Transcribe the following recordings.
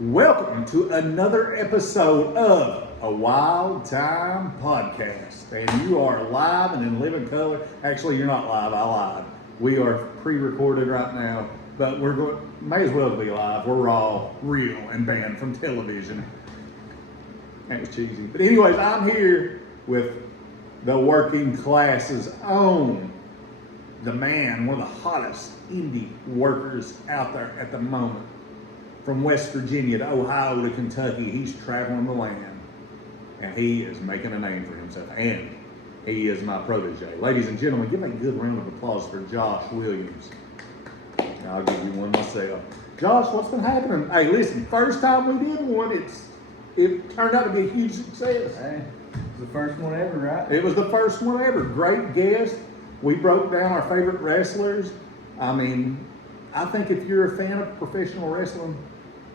Welcome to another episode of a Wilde Time Podcast. And you are live and in living color. Actually, you're not live, I lied. We are pre-recorded right now, but may as well be live. We're raw, real, and banned from television. That was cheesy. But anyways, I'm here with the working class's own, the man, one of the hottest indie workers out there at the moment. From West Virginia to Ohio to Kentucky, he's traveling the land, and he is making a name for himself, and he is my protege. Ladies and gentlemen, give a good round of applause for Josh Williams. I'll give you one myself. Josh, what's been happening? Hey, listen, first time we did one, it turned out to be a huge success. Hey, it was the first one ever, right? It was the first one ever. Great guest. We broke down our favorite wrestlers. I mean, I think if you're a fan of professional wrestling,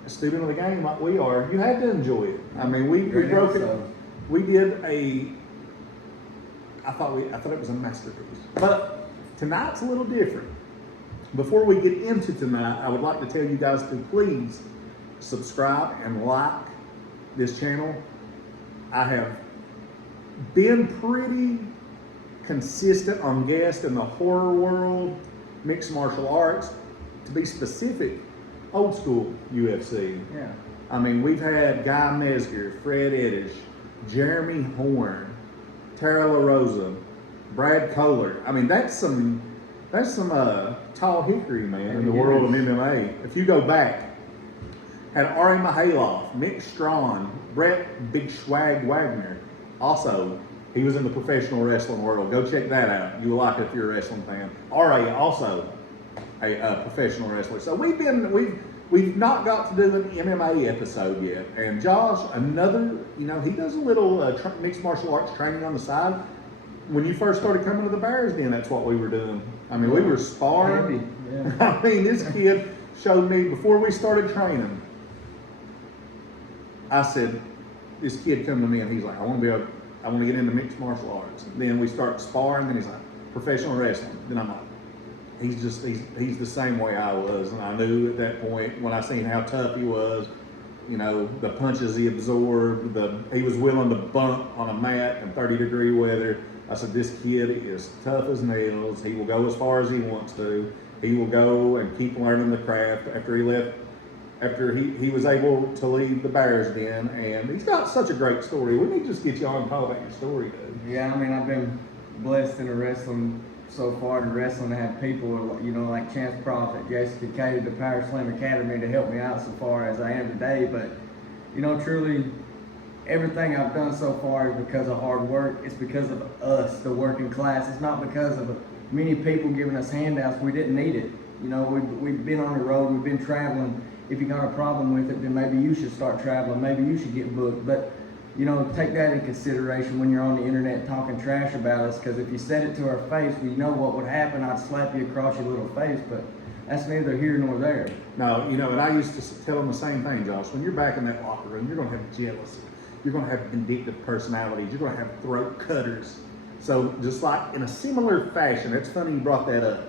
a student of the game like we are, you had to enjoy it. I mean, we broke it. We did I thought it was a masterpiece. But tonight's a little different. Before we get into tonight, I would like to tell you guys to please subscribe and like this channel. I have been pretty consistent on guests in the horror world, mixed martial arts, to be specific, old school UFC. Yeah. I mean, we've had Guy Mesger, Fred Eddish, Jeremy Horn, Tara LaRosa, Brad Kohler. I mean, that's some tall hickory, man, in the world of MMA. If you go back, had Ari Mihailoff, Mick Strawn, Brett Big Swag Wagner. Also, he was in the professional wrestling world. Go check that out. You will like it if you're a wrestling fan. Ari also a professional wrestler. So we've not got to do an MMA episode yet. And Josh, he does a little mixed martial arts training on the side. When you first started coming to the Bears Den, that's what we were doing. I mean, we were sparring. Yeah. I mean, this kid showed me before we started training. I said, this kid come to me and he's like, I want to get into mixed martial arts. Then we start sparring, and he's like, professional wrestling. Then I'm like, he's the same way I was, and I knew at that point when I seen how tough he was, the punches he absorbed, he was willing to bump on a mat in 30-degree weather. I said, this kid is tough as nails. He will go as far as he wants to. He will go and keep learning the craft. After he was able to leave the Bears Den, and he's got such a great story. We need to just get you on and talk about your story, dude. Yeah, I mean, I've been blessed in the wrestling so far to wrestling to have people, like Chance Prophet, Jason Kincaid, the Power Slam Academy to help me out so far as I am today. But, truly, everything I've done so far is because of hard work. It's because of us, the working class. It's not because of many people giving us handouts. We didn't need it. We've been on the road. We've been traveling. If you got a problem with it, then maybe you should start traveling. Maybe you should get booked. But, take that in consideration when you're on the internet talking trash about us, because if you said it to our face, we know what would happen. I'd slap you across your little face, but that's neither here nor there. No, and I used to tell them the same thing, Josh. When you're back in that locker room, you're going to have jealousy. You're going to have vindictive personalities. You're going to have throat cutters. So just like in a similar fashion, it's funny you brought that up.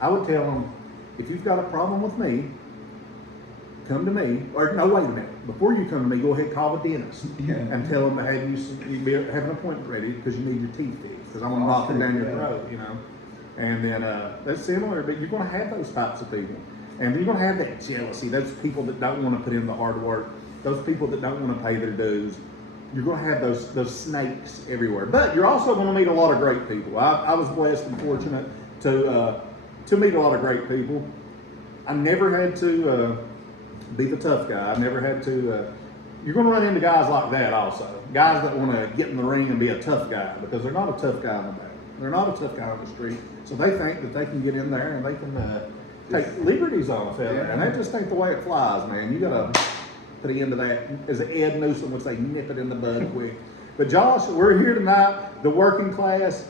I would tell them, if you've got a problem with me, come to me, or no, wait a minute. Before you come to me, go ahead and call the dentist and tell them to have have an appointment ready because you need your teeth fixed, because I want to knock them down your throat, And then that's similar, but you're going to have those types of people, and you're going to have that jealousy. Those people that don't want to put in the hard work, those people that don't want to pay their dues. You're going to have those snakes everywhere, but you're also going to meet a lot of great people. I was blessed and fortunate to meet a lot of great people. I never had to be the tough guy. I never had to. You're going to run into guys like that also. Guys that want to get in the ring and be a tough guy, because they're not a tough guy in the back. They're not a tough guy on the street. So they think that they can get in there and they can take liberties on a fella. Yeah. And that just ain't the way it flies, man. You got to put an end to that. As Ed Newsom would say, nip it in the bud quick. But Josh, we're here tonight, the working class.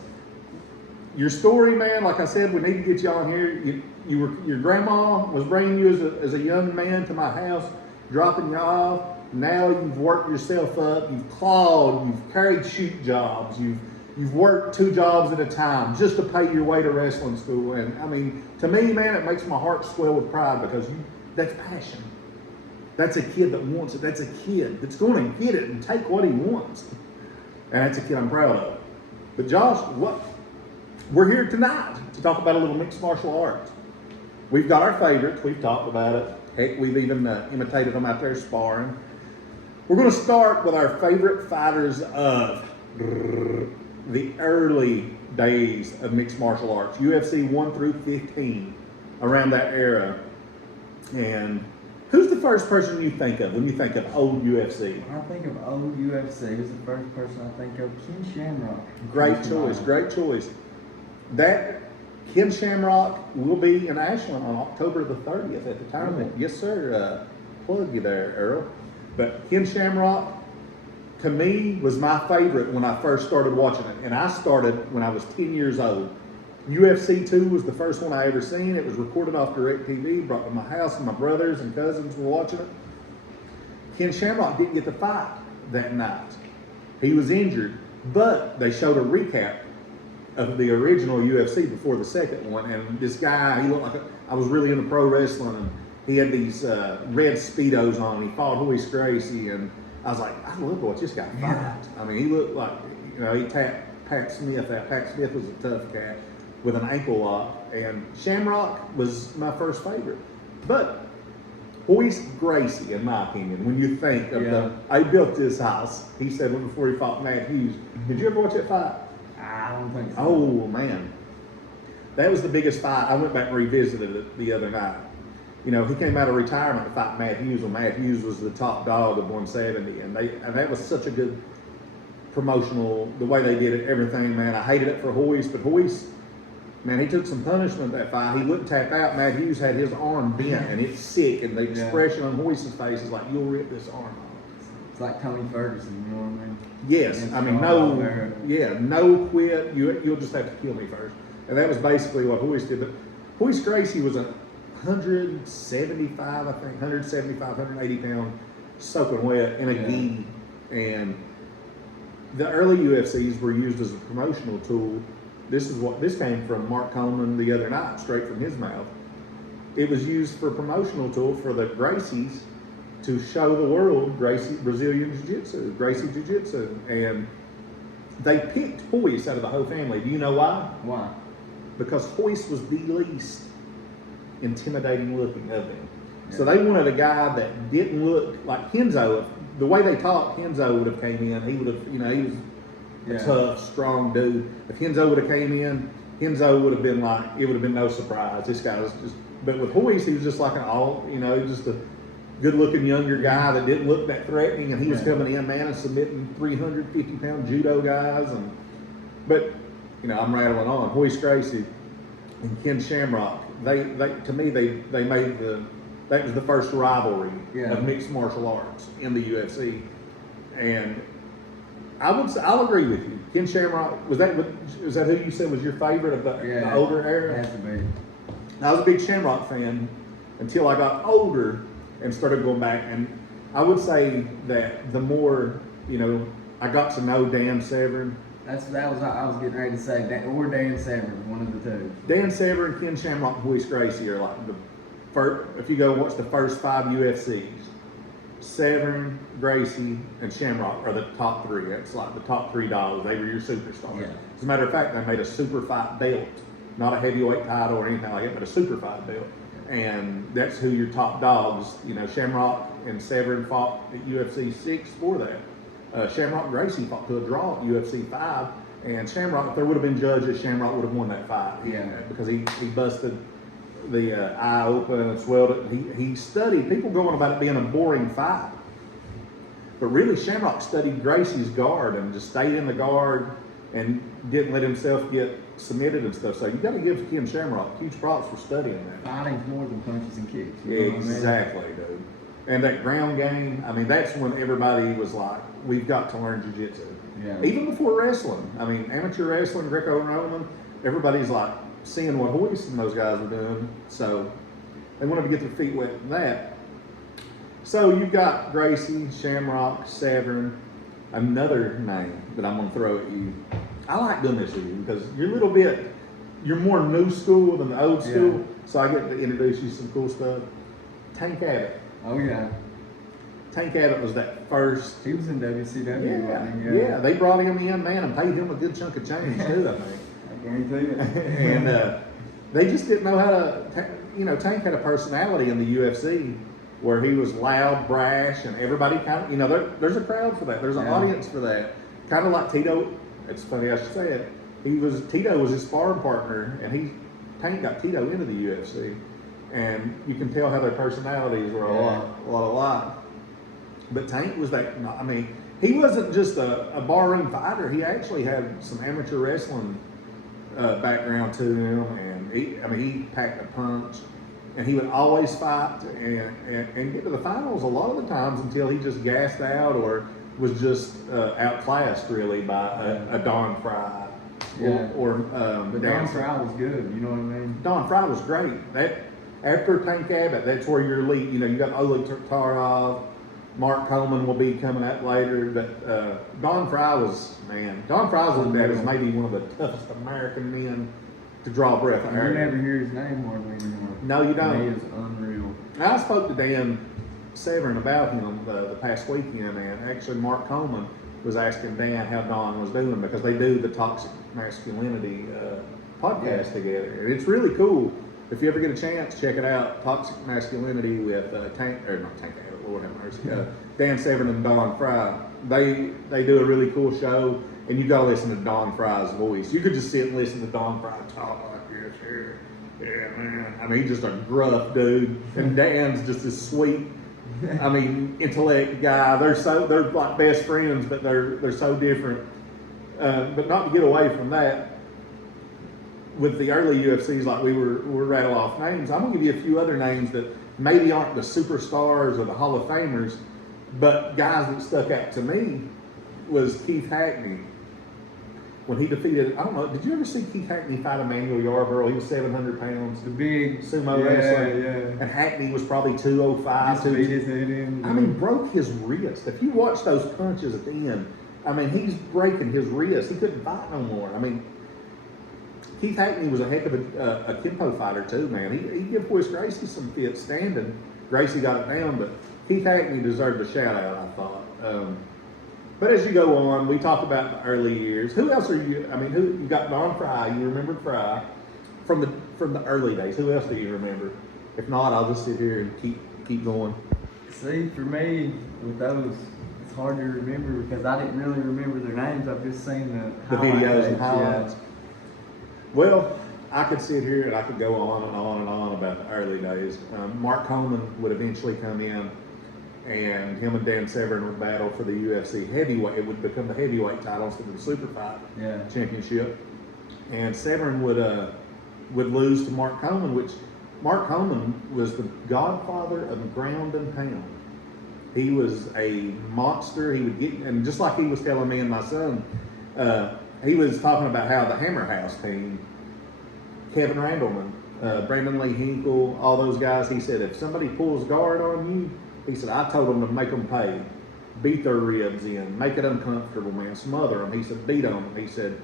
Your story, man, like I said, we need to get you on here. Your grandma was bringing you as a young man to my house, dropping you off. Now you've worked yourself up. You've clawed. You've carried shoot jobs. You've worked 2 jobs at a time just to pay your way to wrestling school. And I mean, to me, man, it makes my heart swell with pride, because that's passion. That's a kid that wants it. That's a kid that's going to get it and take what he wants. And that's a kid I'm proud of. But Josh, we're here tonight to talk about a little mixed martial arts. We've got our favorites. We've talked about it. Heck, we've even imitated them out there sparring. We're going to start with our favorite fighters of the early days of mixed martial arts, UFC 1 through 15, around that era. And who's the first person you think of when you think of old UFC? When I think of old UFC, who's the first person I think of? Ken Shamrock. Great choice, great choice. That Ken Shamrock will be in Ashland on October the 30th at the tournament. Really? Yes, sir. Plug you there, Earl. But Ken Shamrock, to me, was my favorite when I first started watching it. And I started when I was 10 years old. UFC 2 was the first one I ever seen. It was recorded off DirecTV, brought to my house, and my brothers and cousins were watching it. Ken Shamrock didn't get to fight that night. He was injured, but they showed a recap of the original UFC before the second one. And this guy, he looked like I was really into pro wrestling, and he had these red Speedos on. He fought Hoist Gracie, and I was like, I love to watch this guy fight. Yeah. I mean, he looked like, he tapped Pat Smith out. Pat Smith was a tough cat with an ankle lock, and Shamrock was my first favorite. But Hoist Gracie, in my opinion, when you think of I built this house, he said before he fought Matt Hughes. Did you ever watch that fight? I don't think so. Oh, man. That was the biggest fight. I went back and revisited it the other night. He came out of retirement to fight Matt Hughes when Matt Hughes was the top dog of 170, and that was such a good promotional, the way they did it, everything, man. I hated it for Hoist, but Hoist, man, he took some punishment that fight. He wouldn't tap out. Matt Hughes had his arm bent, and it's sick, and the expression on Hoist's face is like, you'll rip this arm off. It's like Tony Ferguson, you know what I mean? Yes, I mean, no quit. You'll just have to kill me first. And that was basically what Hoist did. But Hoist Gracie was a 175, 180 pound soaking wet in a gi. And the early UFCs were used as a promotional tool. This came from Mark Coleman the other night, straight from his mouth. It was used for a promotional tool for the Gracies to show the world Brazilian Jiu-Jitsu, Gracie Jiu-Jitsu. And they picked Hoist out of the whole family. Do you know why? Why? Because Hoist was the least intimidating looking of them. So they wanted a guy that didn't look like Kenzo. The way they talked, Kenzo would have came in. He would have, he was a tough, strong dude. If Kenzo would have came in, Kenzo would have been like, it would have been no surprise. This guy was just, but with Hoist, he was just like just a good-looking younger guy that didn't look that threatening, and he was coming in, man, and submitting 350-pound judo guys. But I'm rattling on. Hoist Gracie and Ken Shamrock, they to me, they made that was the first rivalry of mixed martial arts in the UFC. And I'll agree with you. Ken Shamrock, was that who you said was your favorite of the older era? Has to be. I was a big Shamrock fan until I got older and started going back. And I would say that the more, I got to know Dan Severn. I was getting ready to say, or Dan Severn, one of the two. Dan Severn, Ken Shamrock, and Hoist Gracie are like the first, if you go watch the first 5 UFCs, Severn, Gracie, and Shamrock are the top 3. That's like the top 3 dogs. They were your superstars. Yeah. As a matter of fact, they made a super fight belt, not a heavyweight title or anything like that, but a super fight belt. And that's who your top dogs, Shamrock and Severn fought at UFC 6 for that. Shamrock and Gracie fought to a draw at UFC 5, and Shamrock, if there would have been judges, Shamrock would have won that fight. Because he busted the eye open and swelled it. He studied, people going about it being a boring fight. But really, Shamrock studied Gracie's guard and just stayed in the guard and didn't let himself get submitted and stuff. So you got to give Ken Shamrock huge props for studying that. Fighting's more than punches and kicks. Exactly, dude. And that ground game, that's when everybody was like, we've got to learn jiu-jitsu. Yeah. Even before wrestling. Amateur wrestling, Greco-Roman, everybody's like seeing what Hoist and those guys were doing. So they wanted to get their feet wet in that. So you've got Gracie, Shamrock, Severn, another name that I'm going to throw at you. I like doing this with you because you're more new school than the old school. So I get to introduce you some cool stuff. Tank Abbott. Oh, yeah. Tank Abbott was that first. He was in WCW. Yeah. They brought him in, man, and paid him a good chunk of change too, I think. I guarantee it. And they just didn't know how to. Tank had a personality in the UFC where he was loud, brash, and everybody kind of, there's a crowd for that. There's an audience for that. Kind of like Tito. It's funny I should say it. Tito was his sparring partner, and Tank got Tito into the UFC, and you can tell how their personalities were a lot alike. But Tank was that. I mean, he wasn't just a barroom fighter. He actually had some amateur wrestling background to him, and he packed a punch, and he would always fight and get to the finals a lot of the times until he just gassed out or was just outclassed really by a Don Fry. Don Fry was good, you know what I mean? Don Fry was great. After Tank Abbott, that's where your elite, you got Oleg Tartarov, Mark Coleman will be coming up later, but Don Fry was looked at as maybe one of the toughest American men to draw breath. You never hear his name hardly anymore. No, you don't. He is unreal. I spoke to Dan Severn about him the past weekend, and actually Mark Coleman was asking Dan how Don was doing because they do the Toxic Masculinity podcast together. And it's really cool. If you ever get a chance, check it out. Toxic Masculinity with Lord have mercy. Dan Severn and Don Fry. They do a really cool show, and you got to listen to Don Fry's voice. You could just sit and listen to Don Fry talk like this here. Yeah, man. I mean, he's just a gruff dude, and Dan's just this sweet, intellect guy. They're like best friends, but they're so different. But not to get away from that, with the early UFCs, like we're rattle off names, I'm gonna give you a few other names that maybe aren't the superstars or the Hall of Famers, but guys that stuck out to me was Keith Hackney. When he defeated, I don't know, did you ever see Keith Hackney fight Emmanuel Yarborough? He was 700 pounds. The big sumo wrestler. Yeah. And Hackney was probably 205. Just beat his head in. Broke his wrist. If you watch those punches at the end, he's breaking his wrist. He couldn't fight no more. Keith Hackney was a heck of a Kempo fighter too, man. He gave Wes Gracie some fit standing. Gracie got it down, but Keith Hackney deserved a shout out, I thought. But as you go on, we talk about the early years. Who else are you? Who you got? Don Fry. You remembered Fry from the early days. Who else do you remember? If not, I'll just sit here and keep going. See, for me, with those, it's hard to remember because I didn't really remember their names. I've just seen the videos and highlights. Yeah. Well, I could sit here and I could go on and on and on about the early days. Mark Coleman would eventually come in, and him and Dan Severn would battle for the UFC heavyweight. It would become the heavyweight title instead of the super fight championship. And Severn would lose to Mark Coleman, which Mark Coleman was the godfather of ground and pound. He was a monster. He would get, and just like he was telling me and my son, he was talking about how the Hammer House team, Kevin Randleman, Brandon Lee Hinkle, all those guys, he said, if somebody pulls guard on you, he said, I told them to make them pay. Beat their ribs in, make it uncomfortable, man, smother them. He said, beat on them. He said,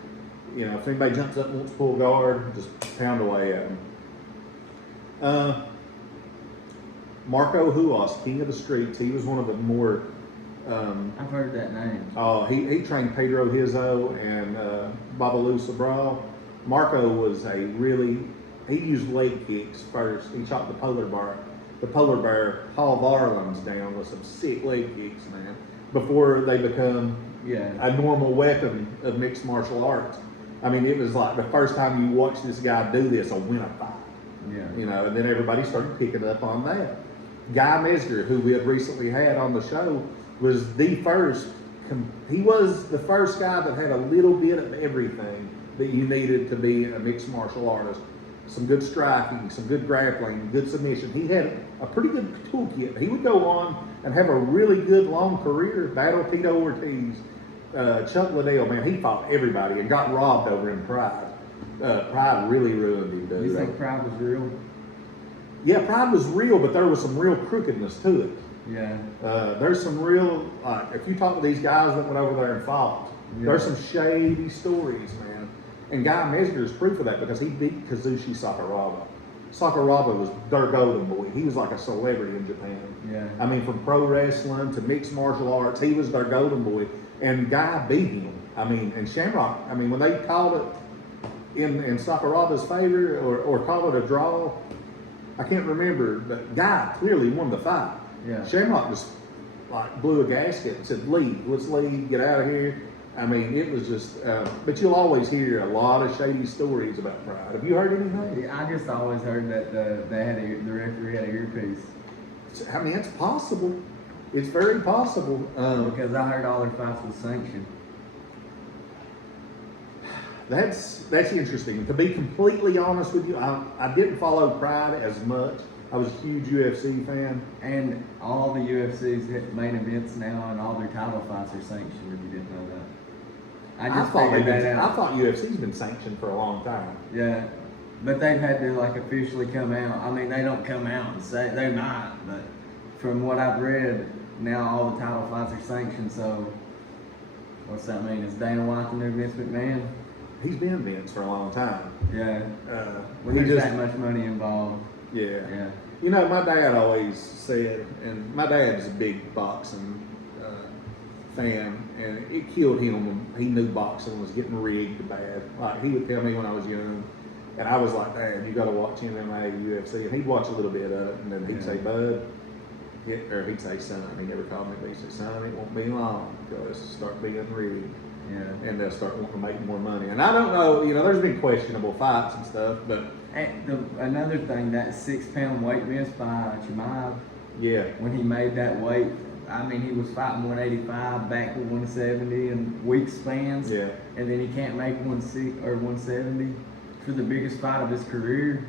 if anybody jumps up and wants to pull guard, just pound away at them. Marco Huas, King of the Streets, he was one of the more... I've heard that name. Oh, he trained Pedro Hizzo and Babalu Sobral. Marco was he used leg kicks first. He shot the polar bear Paul Varlins down with some sick leg kicks, man, before they become a normal weapon of mixed martial arts. It was like the first time you watch this guy do this, win a fight. Yeah. And then everybody started picking up on that. Guy Mesner, who we had recently had on the show, was the first. He was the first guy that had a little bit of everything that you needed to be a mixed martial artist. Some good striking, some good grappling, good submission. He had a pretty good toolkit. He would go on and have a really good long career. Battle Tito Ortiz, Chuck Liddell, man, he fought everybody and got robbed over in Pride. Pride really ruined him, dude. You think Pride was real? Yeah, Pride was real, but there was some real crookedness to it. Yeah. There's some real, if you talk to these guys that went over there and fought, there's some shady stories, man. And Guy Mesner is proof of that because he beat Kazushi Sakuraba. Sakuraba was their golden boy. He was like a celebrity in Japan. Yeah. I mean, from pro wrestling to mixed martial arts, he was their golden boy. And Guy beat him. I mean, and Shamrock, I mean, when they called it in Sakuraba's favor or called it a draw, I can't remember, but Guy clearly won the fight. Yeah. Shamrock just like blew a gasket and said, leave, let's leave, get out of here. I mean, it was just, but you'll always hear a lot of shady stories about Pride. Have you heard anything? I just always heard that the referee had an earpiece. I mean, it's possible. It's very possible. Because I heard all their fights was sanctioned. That's interesting. To be completely honest with you, I didn't follow Pride as much. I was a huge UFC fan. And all the UFC's main events now and all their title fights are sanctioned, if you didn't know that. I thought UFC's been sanctioned for a long time. Yeah, but they've had to like officially come out. I mean, they don't come out and say they might, but from what I've read, now all the title fights are sanctioned. So, what's that mean? Is Dana White the new Vince McMahon? He's been Vince for a long time. Yeah. When He there's that much money involved. Yeah. Yeah. You know, my dad always said, and my dad's a big boxing fan, and it killed him when he knew boxing was getting rigged bad. Like, he would tell me when I was young, and I was like, Dad, you got to watch MMA, UFC, and he'd watch a little bit of it, and then he'd say, Bud, or he'd say, son. He never called me, but he'd say, son, it won't be long until it start being rigged. Yeah. And they'll start wanting to make more money. And I don't know, you know, there's been questionable fights and stuff, but And another thing, that 6-pound weight miss by Chimaev, yeah, when he made that weight, I mean, he was fighting 185 back to 170 in week spans. Yeah. And then he can't make 170 for the biggest fight of his career.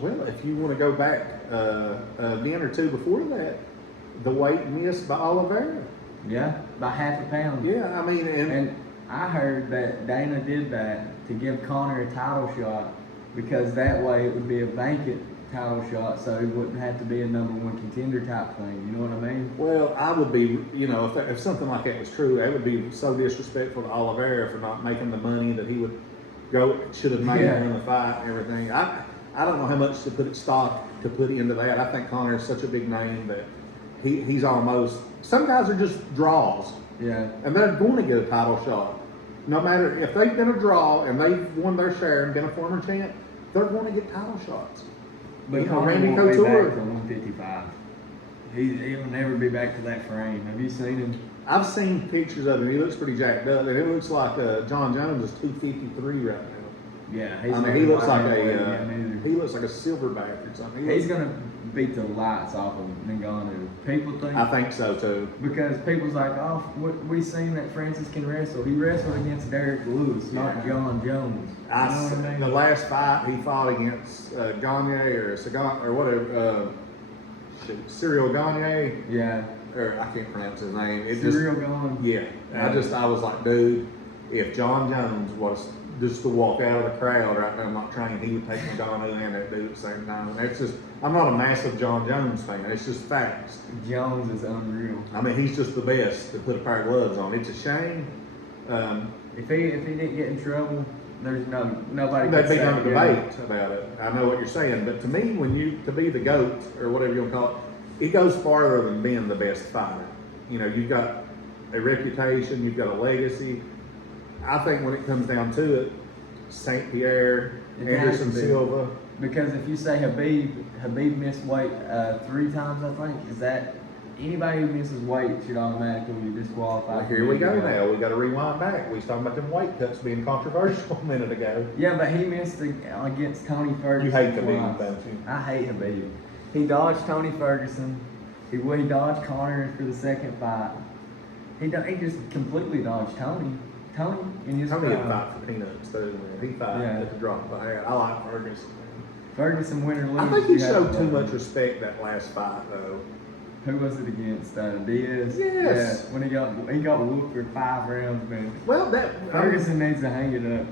Well, if you want to go back a event or two before that, the weight missed by Oliveira. Yeah, by half a pound. Yeah, I mean, And I heard that Dana did that to give Conor a title shot because that way it would be a vacant title shot, so it wouldn't have to be a number one contender type thing. You know what I mean? well, I would be, you know, if something like that was true, that would be so disrespectful to Oliveira for not making the money that he should have made in the fight and everything. I don't know how much to put into that. I think Conor is such a big name that he's almost. Some guys are just draws. Yeah. And they're going to get a title shot. No matter if they've been a draw and they've won their share and been a former champ, they're going to get title shots. But You know, Conor Randy won't be Couture. back to 155. He'll never be back to that frame. Have you seen him? I've seen pictures of him. He looks pretty jacked up, and it looks like John Jones is 253 right now. Yeah, I mean, he looks like a. he looks like a silverback or something. He's gonna beat the lights off of Ngannou. People think. I think so too. Because people's like, oh, we seen that Francis can wrestle. He wrestled against Derek Lewis, not John Jones. You know what I mean? The last fight he fought against Gagne or Sagan or whatever, Cyril Gagne. Yeah. Or I can't pronounce his name. Cyril Gagne. Yeah. I was like, dude, if John Jones was just to walk out of the crowd right now, I'm not trained, he would take Ngannou and that dude at the same time. That's just, I'm not a massive John Jones fan. It's just facts. Jones is unreal. I mean, he's just the best to put a pair of gloves on. It's a shame. If he didn't get in trouble, there's nobody. There'd be no debate about it. I know what you're saying, but to me, to be the GOAT or whatever you want to call it, it goes farther than being the best fighter. You know, you've got a reputation, you've got a legacy. I think when it comes down to it, St. Pierre, Anderson Silva. Because if you say Habib missed weight 3 times, I think, is that anybody who misses weight should automatically be disqualified? Well, here we go now. We got to rewind back. We was talking about them weight cuts being controversial a minute ago. Yeah, but he missed against Tony Ferguson. You hate Habib, twice. don't you? I hate Habib. He dodged Tony Ferguson. He dodged Conor for the second fight. He just completely dodged Tony. Tony in his Tony had prime. fight for peanuts too, man. He fight at the drop of a hat. I like Ferguson, man. Ferguson win or lose. I think he showed too much respect that last fight though. Who was it against? Diaz? Yes. Yeah, when he got whooped for 5 rounds, man. Well, Ferguson needs to hang it up.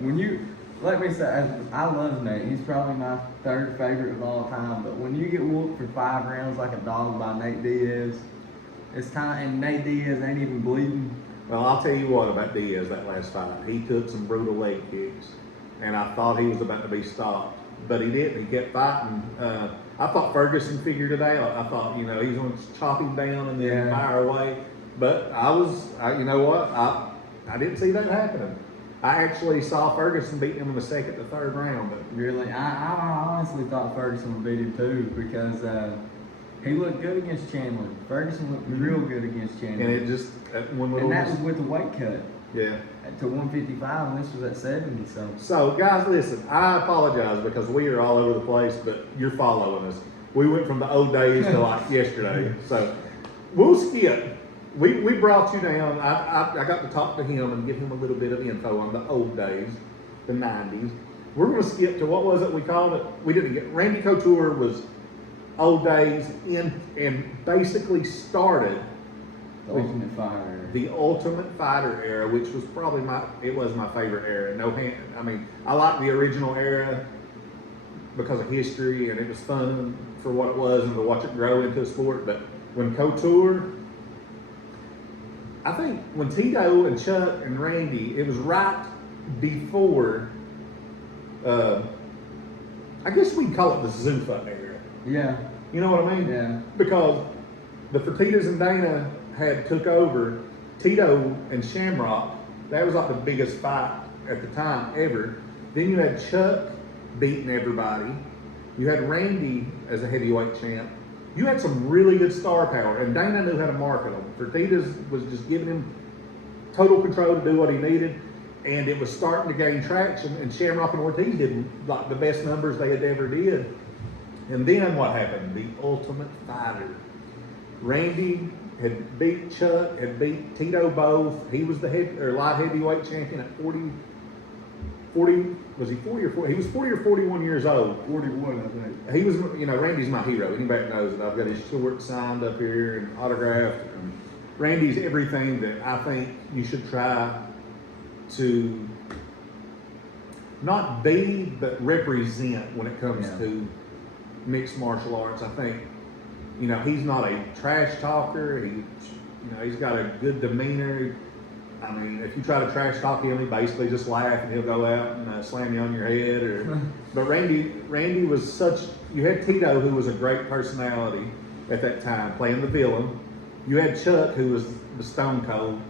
Let me say, I love Nate. He's probably my 3rd favorite of all time. But when you get whooped for 5 rounds like a dog by Nate Diaz, it's time. And Nate Diaz ain't even bleeding. Well, I'll tell you what about Diaz that last fight. He took some brutal leg kicks, and I thought he was about to be stopped. but he didn't. He kept fighting. I thought Ferguson figured it out. I thought, he's going to chop him down and then fire away. But you know what? I didn't see that happening. I actually saw Ferguson beat him in the second to third round. But really, I honestly thought Ferguson would beat him too because he looked good against Chandler. Ferguson looked real good against Chandler. And it just and that was with the weight cut. Yeah. To 155, and this was at 70. So guys, listen. I apologize because we are all over the place, but you're following us. We went from the old days to like yesterday. So we'll skip. We brought you down. I got to talk to him and give him a little bit of info on the old days, the 90s. We're going to skip to what was it we called it? We didn't get Randy Couture was old days and basically started the Ultimate Fighter. The Ultimate Fighter era, which was probably my favorite era. I like the original era because of history and it was fun for what it was and to watch it grow into a sport. But when Couture, I think when Tito and Chuck and Randy, it was right before, I guess we'd call it the Zuffa era. Yeah. You know what I mean? Yeah. Because the Fertittas and Dana had took over. Tito and Shamrock, that was like the biggest fight at the time ever. Then you had Chuck beating everybody. You had Randy as a heavyweight champ. You had some really good star power, and Dana knew how to market them. Fertittas was just giving him total control to do what he needed, and it was starting to gain traction, and Shamrock and Ortiz did like the best numbers they had ever did. And then what happened? The Ultimate Fighter. Randy had beat Chuck, had beat Tito both. He was the light heavyweight champion at 40, was he 40 or 40? He was 40 or 41 years old. 41, I think. He was, Randy's my hero. Anybody that knows it. I've got his short signed up here and autographed. And Randy's everything that I think you should try to not be, but represent when it comes to mixed martial arts. I think, he's not a trash talker. He's got a good demeanor. I mean, if you try to trash talk him, he basically just laugh and he'll go out and slam you on your head. But Randy was such. You had Tito, who was a great personality at that time, playing the villain. You had Chuck, who was the Stone Cold.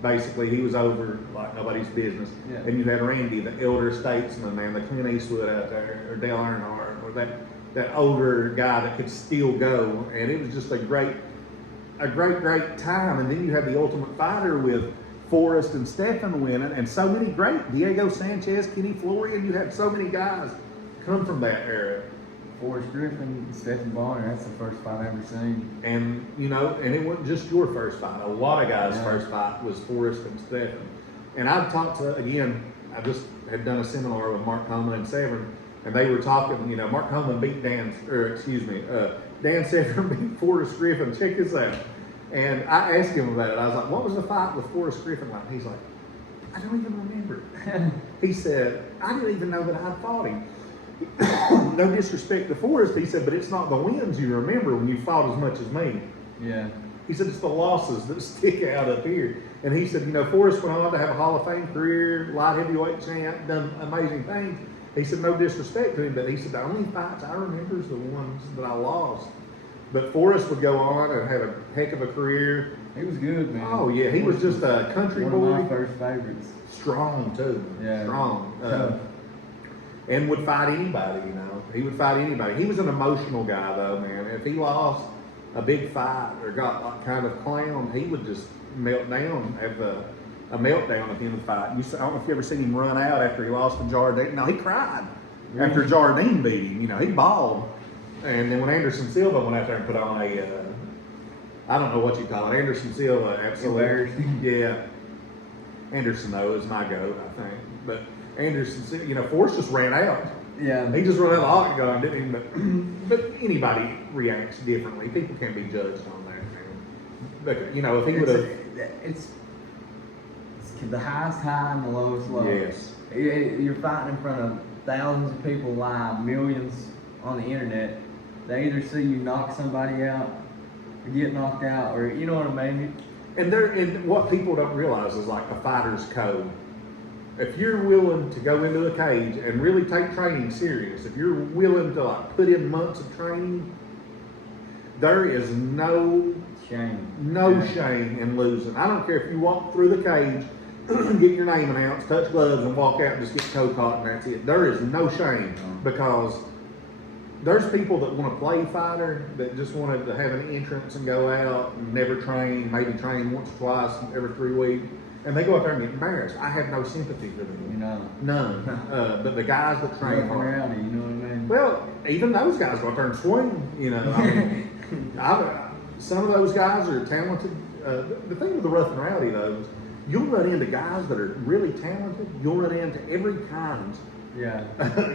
Basically, he was over like nobody's business. Yeah. And you had Randy, the elder statesman, man, the Clint Eastwood out there, or Dale Earnhardt, or that older guy that could still go. And it was just a great time. And then you had the Ultimate Fighter with Forrest and Stephan winning, and so many great Diego Sanchez, Kenny Florian. You had so many guys come from that era. Forrest Griffin, Stephan Bonner. That's the first fight I've ever seen. And and it wasn't just your first fight. A lot of guys' first fight was Forrest and Stephan. And I've talked to I just had done a seminar with Mark Coleman and Severn, and they were talking. Mark Coleman beat Dan Severn beat Forrest Griffin. Check this out. And I asked him about it. I was like, what was the fight with Forrest Griffin like? He's like, I don't even remember. He said, I didn't even know that I fought him. No disrespect to Forrest, he said, but it's not the wins you remember when you fought as much as me. Yeah. He said, it's the losses that stick out up here. And he said, Forrest went on to have a Hall of Fame career, light heavyweight champ, done amazing things. He said, no disrespect to him, but he said, the only fights I remember is the ones that I lost. But Forrest would go on and have a heck of a career. He was good, man. Oh, yeah. He was just a country boy. One of my first favorites. Strong, too. Yeah. Strong. And would fight anybody, He would fight anybody. He was an emotional guy, though, man. If he lost a big fight or got kind of clown, he would just melt down, have a meltdown at the end of the fight. I don't know if you ever seen him run out after he lost to Jardine. No, he cried after Jardine beat him. He bawled. And then when Anderson Silva went out there and put on I don't know what you call it, Anderson Silva, absolutely. Yeah. Anderson, though, is my goat, I think. But Anderson, Forrest just ran out. Yeah. He just ran out of the octagon, didn't he? But anybody reacts differently. People can't be judged on that. But, if he would have... It's the highest high and the lowest low. Yes. You're fighting in front of thousands of people live, millions on the internet. They either see you knock somebody out, or get knocked out, or you know what I mean? And what people don't realize is like a fighter's code. if you're willing to go into a cage and really take training serious, if you're willing to like put in months of training, there is no shame in losing. I don't care if you walk through the cage, get your name announced, touch gloves, and walk out and just get toe caught, and that's it. There is no shame because there's people that want to play fighter that just wanted to have an entrance and go out and never train, maybe train once or twice every 3 weeks, and they go out there and get embarrassed. I have no sympathy for them. You know. None. But the guys that train hard, rowdy, you know what I mean? well, even those guys go out there and swing. You know, I mean, some of those guys are talented. The thing with the rough and rowdy though is you'll run into guys that are really talented. You'll run into every kind. Yeah.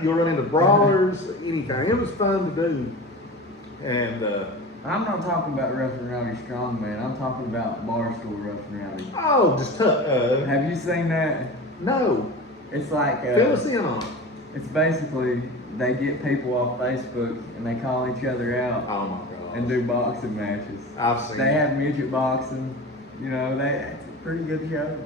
You'll run into brawlers, anything. It was fun to do. And I'm not talking about rough and rowdy strongman. I'm talking about barstool rough and rowdy. oh, just Have you seen that? no. It's like Fill us in on it. it's basically they get people off Facebook and they call each other out Oh my god. and do boxing matches. I've seen They it. have midget boxing. You know, it's a pretty good show.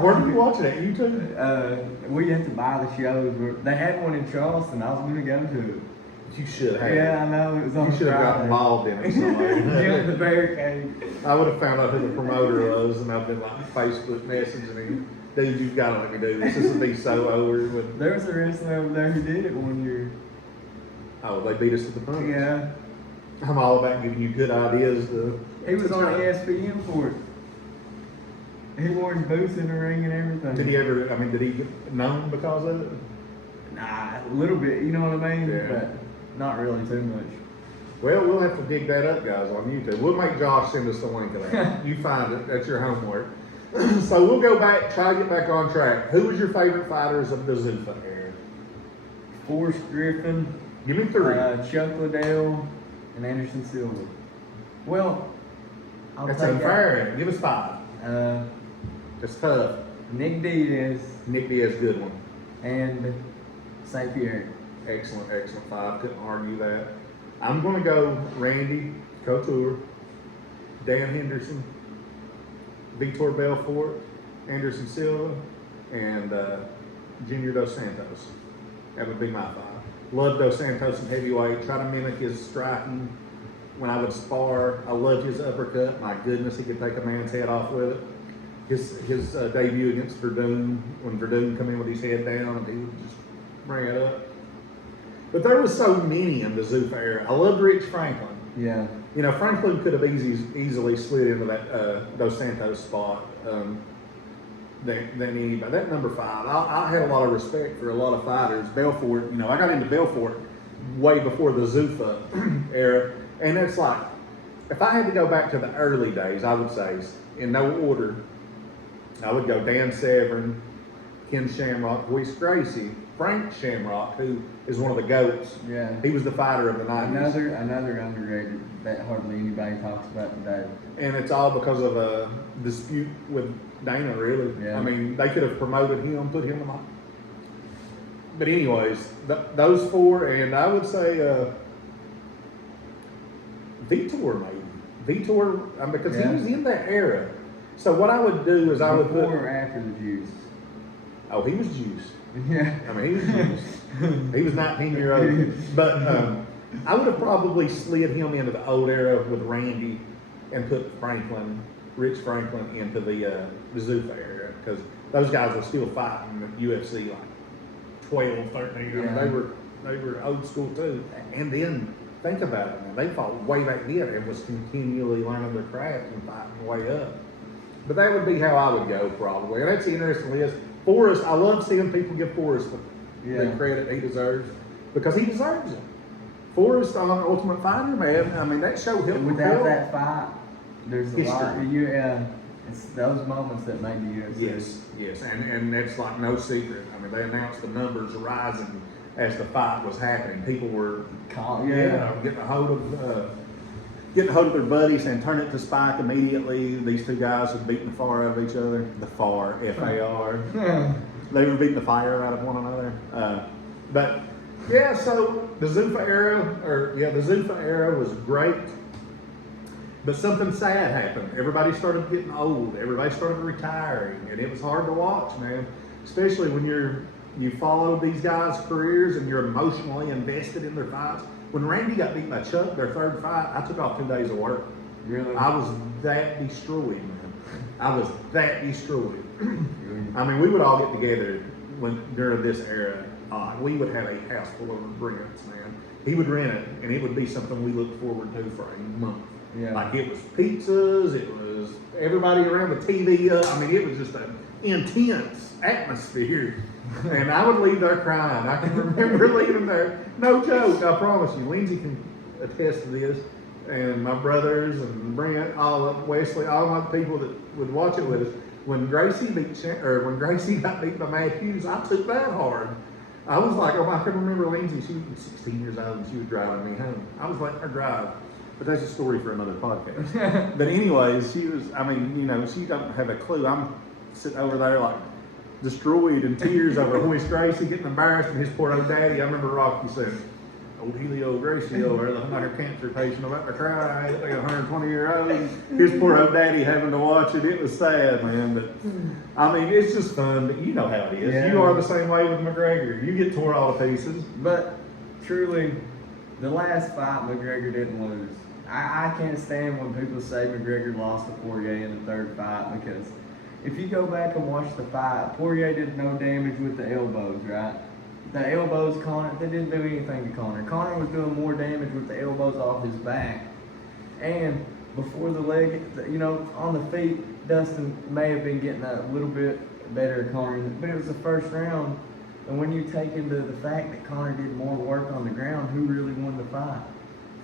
Where do you watch it at? YouTube? We had to buy the shows. They had one in Charleston. I was going to go to it. You should have. Yeah, I know. It was on You should have got Friday. involved in it some way. Jump the barricade. I would have found out who the promoter was, and I've been like Facebook messaging him. Dude, you've got to let me do this. This would be so over. With... There was a wrestler over there who did it one year. Oh, they beat us to the punch. Yeah. I'm all about giving you good ideas to. He was to on try. ESPN for it. He wore his boots in the ring and everything. Did he ever? I mean, did he get known because of it? Nah, a little bit. You know what I mean? Yeah. But not really too much. Well, we'll have to dig that up, guys, on YouTube. We'll make Josh send us the link of that. You find it. That's your homework. So we'll go back, try to get back on track. Who was your favorite fighters of the Zuffa era? Forrest Griffin, Give me 3. Chuck Liddell, and Anderson Silva. Well, I'll That's take unfair. Give us 5. that. That's tough. Nick Diaz Nick Diaz, good one. and St. Pierre. Excellent, excellent 5. Couldn't argue that. I'm going to go Randy Couture, Dan Henderson, Vitor Belfort, Anderson Silva, and Junior Dos Santos. That would be my 5. Love Dos Santos in heavyweight. Try to mimic his striking. When I would spar, I loved his uppercut. My goodness, he could take a man's head off with it. His debut against Verdun, when Verdun come in with his head down, and he would just bring it up. But there was so many in the Zuffa era. I loved Rich Franklin. Yeah. You know, Franklin could have easily slid into that Dos Santos spot than anybody. That number 5, I had a lot of respect for a lot of fighters. Belfort, you know, I got into Belfort way before the Zuffa era, and it's like, if I had to go back to the early days, I would say, in no order, I would go Dan Severn, Ken Shamrock, Royce Gracie, Frank Shamrock, who is one of the GOATs. Yeah. He was the fighter of the 90s. Another underrated that hardly anybody talks about today. And it's all because of a dispute with Dana, really. Yeah. I mean, they could have promoted him, put him on. But anyways, those 4, and I would say Vitor maybe. Vitor, because he was in that era. So what I would do is I would put... Before or after the juice? Oh, he was juiced. Yeah. I mean, he was juiced. He was 19-year-old. But I would have probably slid him into the old era with Randy and put Rich Franklin into the Zuffa era, because those guys were still fighting at UFC like 12, 13. Yeah. I mean, they were old school too. And then think about it, man. They fought way back then and was continually learning their craft and fighting way up. But that would be how I would go probably. And that's the interesting list. Forrest, I love seeing people give Forrest the credit he deserves, because he deserves it. Forrest on Ultimate Fighter, man. I mean, that show helped. Without that fight, there's a lot. History. It's those moments that made the UFC. Yes, and that's like no secret. I mean, they announced the numbers rising as the fight was happening. People were getting a hold of their buddies and turn it to Spike immediately. These 2 guys had beaten the far out of each other. The far, F-A-R. They were beating the fire out of one another. But yeah, so the Zuffa era, the Zuffa era was great. But something sad happened. Everybody started getting old. Everybody started retiring, and it was hard to watch, man. Especially when you follow these guys' careers and you're emotionally invested in their fights. When Randy got beat by Chuck, their third fight, I took off 2 days of work. Really? I was that destroyed, man. I was that destroyed. I mean, we would all get together during this era. We would have a house full of rents, man. He would rent it, and it would be something we looked forward to for a month. Yeah. Like it was pizzas, it was everybody around the TV. I mean, it was just an intense atmosphere. And I would leave there crying. I can remember leaving there. No joke, I promise you. Lindsay can attest to this. And my brothers and Brent, Wesley, all my people that would watch it with us. When Gracie got beat by Matthews, I took that hard. I was like, I can remember Lindsay. She was 16 years old and she was driving me home. I was letting her drive. But that's a story for another podcast. But anyways, she don't have a clue. I'm sitting over there like destroyed in tears over Hoist Gracie getting embarrassed and his poor old daddy. I remember Rocky said, old Helio Gracie over there, like a cancer patient about to cry, like a 120-year-old. His poor old daddy having to watch it. It was sad, man. But I mean, it's just fun. But you know how it is. Yeah. You are the same way with McGregor. You get tore all to pieces. But truly, the last fight McGregor didn't lose. I can't stand when people say McGregor lost to Poirier in the third fight, because if you go back and watch the fight, Poirier did no damage with the elbows, right? The elbows, they didn't do anything to Conor. Conor was doing more damage with the elbows off his back. And before the leg, on the feet, Dustin may have been getting a little bit better at Conor, but it was the first round. And when you take into the fact that Conor did more work on the ground, who really won the fight?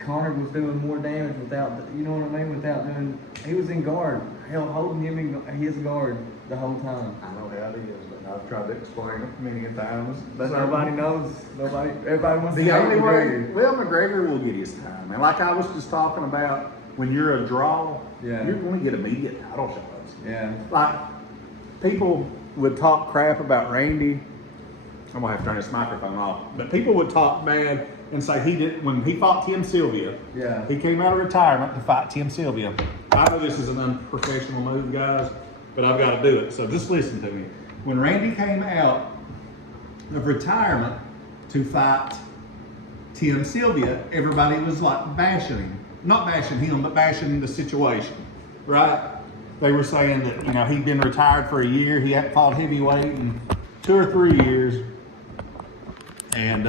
Conor was doing more damage without doing, he was in guard, holding him in his guard the whole time. I know how it is, but I've tried to explain it many times. But nobody knows. Everybody wants to the hate only McGregor. way, well, McGregor will get his time. And like I was just talking about, when you're a draw, yeah, you're going to get immediate title shots. Yeah. Like, people would talk crap about Randy. I'm going to have to turn this microphone off. But people would talk bad and say when he fought Tim Sylvia, yeah, he came out of retirement to fight Tim Sylvia. I know this is an unprofessional move, guys, but I've got to do it. So just listen to me. When Randy came out of retirement to fight Tim Sylvia, everybody was like bashing him. Not bashing him, but bashing the situation, right? They were saying that, he'd been retired for a year. He hadn't fought heavyweight in 2 or 3 years. And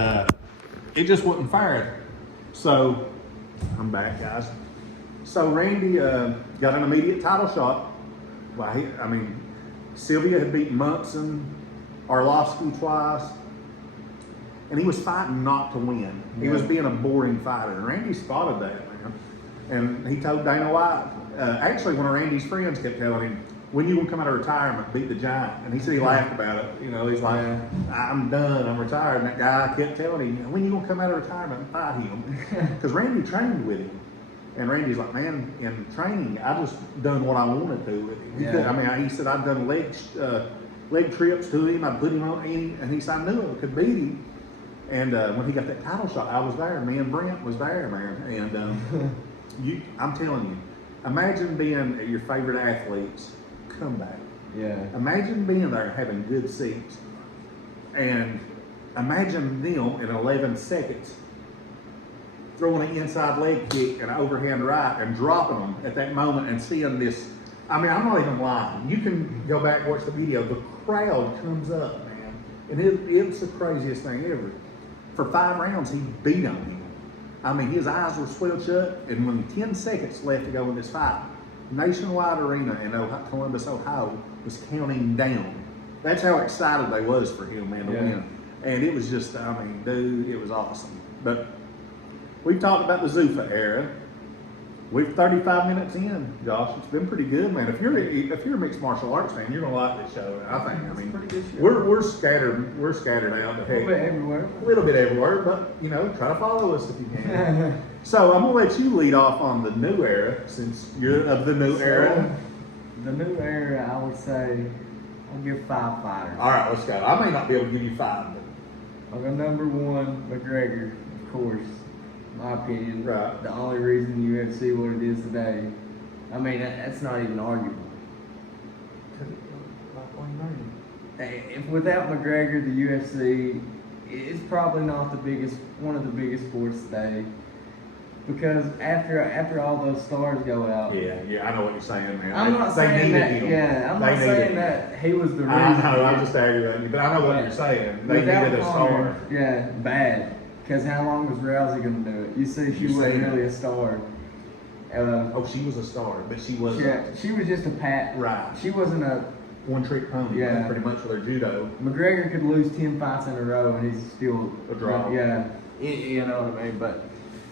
it just wasn't fair. So, I'm back, guys. So, Randy got an immediate title shot. Well, Sylvia had beaten Munson, Arlovsky twice, and he was fighting not to win. He was being a boring fighter, and Randy spotted that, man. And he told Dana White, actually one of Randy's friends kept telling him, when you will come out of retirement, beat the giant. And he said he laughed about it. He's like, I'm done, I'm retired. And that guy kept telling him, when you going to come out of retirement and fight him? Because Randy trained with him. And Randy's like, man, in training, I just done what I wanted to with him. He said, I'd done leg trips to him. I put him on, and he said, I knew I could beat him. And when he got that title shot, I was there. Me and Brent was there, man. And I'm telling you, imagine being at your favorite athlete's comeback. Yeah. Imagine being there having good seats. And imagine them in 11 seconds throwing an inside leg kick and an overhand right and dropping them at that moment and seeing this. I'm not even lying. You can go back and watch the video. The crowd comes up, man. And it's the craziest thing ever. For 5 rounds, he beat on him. His eyes were swelled shut, and when 10 seconds left to go in this fight, Nationwide Arena in Columbus, Ohio was counting down. That's how excited they was for him, man, to win. And it was just, dude, it was awesome. But we've talked about the Zuffa era. We're 35 minutes in, Josh. It's been pretty good, man. If you're a mixed martial arts fan, you're gonna like this show. I think. It's a pretty good show. We're scattered. We're scattered out. A little bit everywhere. A little bit everywhere, but try to follow us if you can. So I'm gonna let you lead off on the new era, since you're of the new era. The new era, I would say, I'll give 5 fighters. All right, let's go. I may not be able to give you 5, but I'll go number 1, McGregor, of course. my opinion. Right. The only reason the UFC what it is today, I mean, that's not even arguable. If without McGregor, the UFC is probably not one of the biggest sports today. Because after all those stars go out, yeah, I know what you're saying, man. I'm not saying that. Yeah, I'm not saying that he was the reason. I know, I'm just aggravating you, but I know what you're saying. They needed a star. Yeah, bad. Because how long was Rousey going to do it? You see, she wasn't really a star. She was a star, but she wasn't. Yeah, she was just a pat. Right. She wasn't a one-trick pony. Yeah. Pretty much with her judo. McGregor could lose 10 fights in a row and he's still a draw. Yeah, you know what I mean. But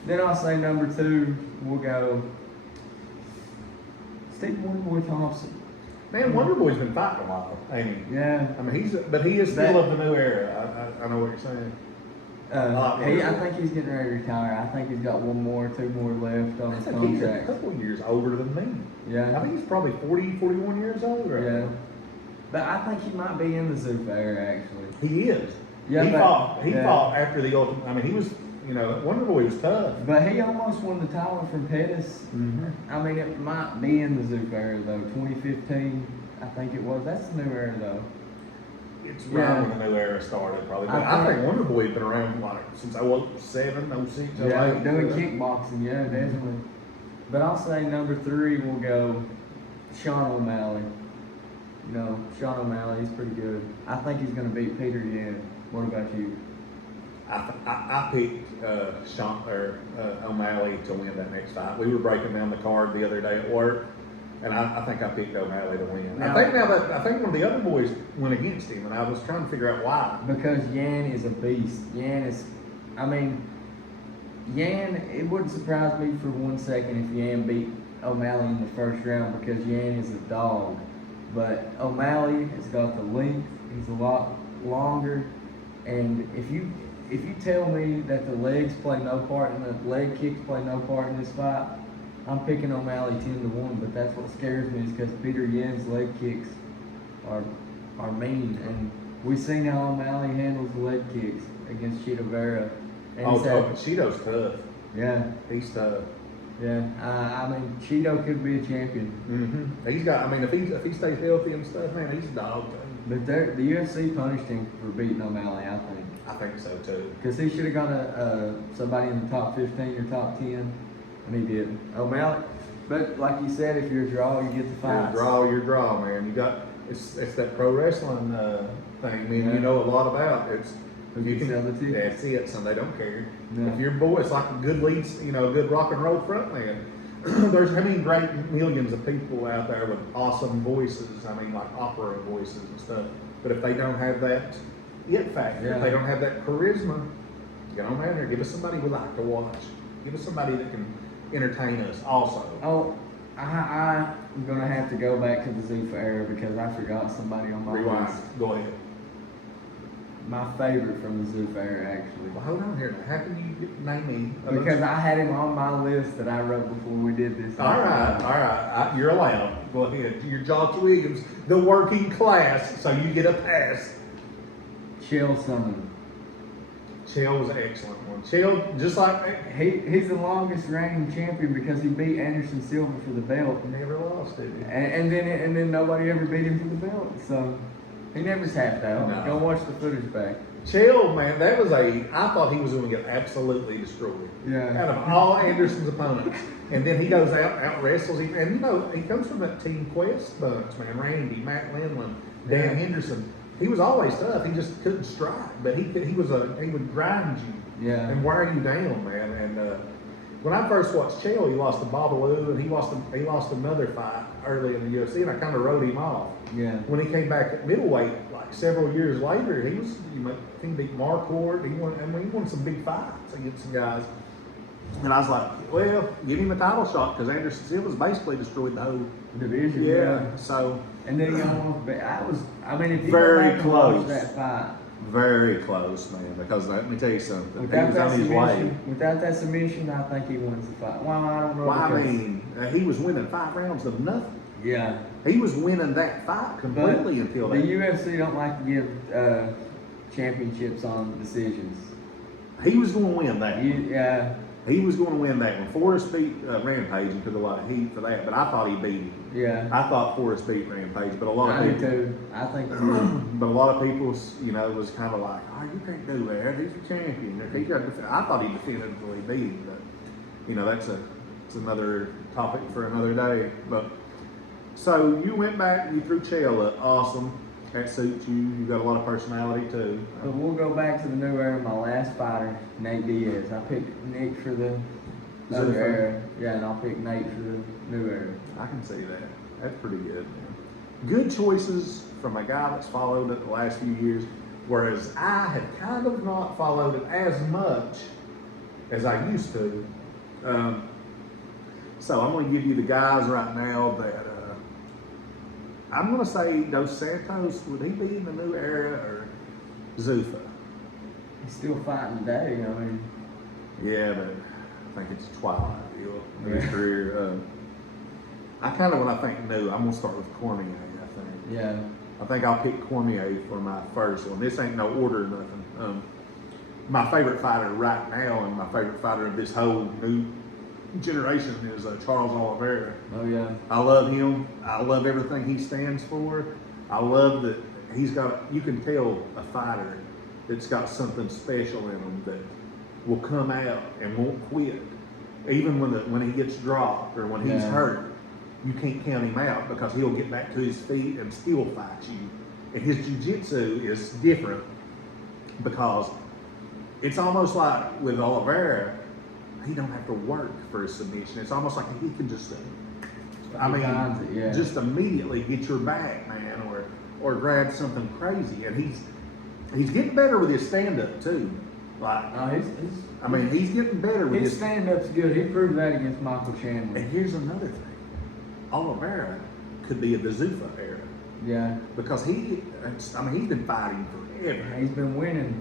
then I'll say number 2, we'll go Steve Wonderboy Thompson. Man, Wonderboy's been fighting a while, ain't he? Yeah. I mean, he is still of the new era. I know what you're saying. I think he's getting ready to retire. I think he's got 2 more left on his contract. He's a couple years older than me. Yeah. I think he's probably 40, 41 years old right now. But I think he might be in the Zuffa era, actually. He is. Yeah, he fought after the ultimate. I mean, he was, Wonderboy was tough. But he almost won the title from Pettis. Mm-hmm. I mean, it might be in the Zuffa era, though. 2015, I think it was. That's the new era, though. It's right when the new era started, probably. But I think Wonderboy's been around since 07, 06, Yeah, 08. doing kickboxing, yeah, definitely. But I'll say number 3 will go Sean O'Malley. Sean O'Malley, he's pretty good. I think he's going to beat Peter Yan. What about you? I picked O'Malley to win that next fight. We were breaking down the card the other day at work, and I think I picked O'Malley to win. I think one of the other boys went against him, and I was trying to figure out why. Because Yan is a beast. Yan, it wouldn't surprise me for 1 second if Yan beat O'Malley in the first round because Yan is a dog. But O'Malley has got the length, he's a lot longer, and if you tell me that the legs play no part and the leg kicks play no part in this fight, I'm picking O'Malley 10-1. But that's what scares me is because Peter Yan's leg kicks are mean, and we've seen how O'Malley handles the leg kicks against Cheeto Vera. Cheeto's tough. Yeah, he's tough. Yeah, Cheeto could be a champion. Mm-hmm. He's got. If he stays healthy and stuff, man, he's a dog. But the UFC punished him for beating O'Malley, I think. I think so too. Because he should have got somebody in the top 15 or top 10, and he didn't. O'Malley. But like you said, if you're a draw, you get the fights. You're a draw, man. You got it's that pro wrestling thing. You know a lot about. It's you can sell the tickets. That's it. So they don't care. No. If your boy, it's like a good leads, a good rock and roll frontman. There's how many great millions of people out there with awesome voices. Like opera voices and stuff. But if they don't have that it factor, if they don't have that charisma, get on down there. Give us somebody we like to watch. Give us somebody that can entertain us also. Oh, I'm gonna have to go back to the Zuffa era because I forgot somebody on my Rewind. list. Go ahead. My favorite from the Zuffa era, actually. Well, hold on here. How can you name me? Because I had him on my list that I wrote before we did this. All right. You're allowed. Go ahead. You're Josh Williams, the working class, so you get a pass. Chael Sonnen. Chael was an excellent one. Chael, just like he's the longest reigning champion because he beat Anderson Silva for the belt. Never lost, did he? And then nobody ever beat him for the belt. So he never tapped out. No. Go watch the footage back. Chael, man, I thought he was going to get absolutely destroyed. Yeah. Out of all Anderson's opponents. And then he goes out wrestles him. And he comes from that Team Quest bunch, man. Randy, Matt Lindland, Dan Henderson. He was always tough. He just couldn't strike. But he would grind you. Yeah. And wear you down, man. And when I first watched Chael, he lost to Babalu, and he lost another fight early in the UFC, and I kind of wrote him off. Yeah. When he came back at middleweight, like several years later, he beat Marquardt. He won some big fights against some guys. And I was like, well, give him a title shot because Anderson Silva's basically destroyed the whole division. Yeah. So. And then he almost. If you very go back close. And watch that fight. Very close, man. Because let me tell you something. Without he was on his way. Without that submission, I think he wins the fight. Well, I don't know. Well, he was winning 5 rounds of nothing. Yeah. He was winning that fight completely until the UFC don't like to give championships on decisions. He was going to win that. He was going to win that one. Forrest beat Rampage and took a lot of heat for that, but I thought he beat him. Yeah. I thought Forrest beat Rampage, but a lot of I do people, too. I think. but a lot of people, was kind of like, oh, you can't do that. He's a champion. I thought he defended until he beat him, but that's another topic for another day. But so you went back and you threw Chael up. Awesome. That suits you. You got a lot of personality too. But we'll go back to the new era. My last fighter, Nate Diaz. I picked Nick for the other era. Yeah, and I'll pick Nate for the new era. I can see that. That's pretty good. Good choices from a guy that's followed it the last few years, whereas I have kind of not followed it as much as I used to. So I'm going to give you the guys right now that I'm going to say Dos Santos. Would he be in the new era or Zuffa? He's still fighting today. I mean, Yeah, but I think it's a twilight deal in his Yeah. career. I kind of, when I think new, I'm going to start with Cormier, I think. yeah. I think I'll pick Cormier for my first one. This ain't no order or nothing. My favorite fighter right now and my favorite fighter of this whole new generation is Charles Oliveira. Oh yeah. I love him. I love everything he stands for. I love that you can tell a fighter that's got something special in him that will come out and won't quit. Even when he gets dropped or when he's Yeah. hurt, you can't count him out because he'll get back to his feet and still fight you. And his jiu-jitsu is different because it's almost like with Oliveira, he don't have to work for a submission. It's almost like he can just, just immediately get your back, man, or grab something crazy. And he's getting better with his stand-up too. Like, No, he's getting better with his his stand-up's good. He proved that against Michael Chandler. And here's another thing. Oliveira could be of the Zuffa era Yeah. because he's been fighting forever. He's been winning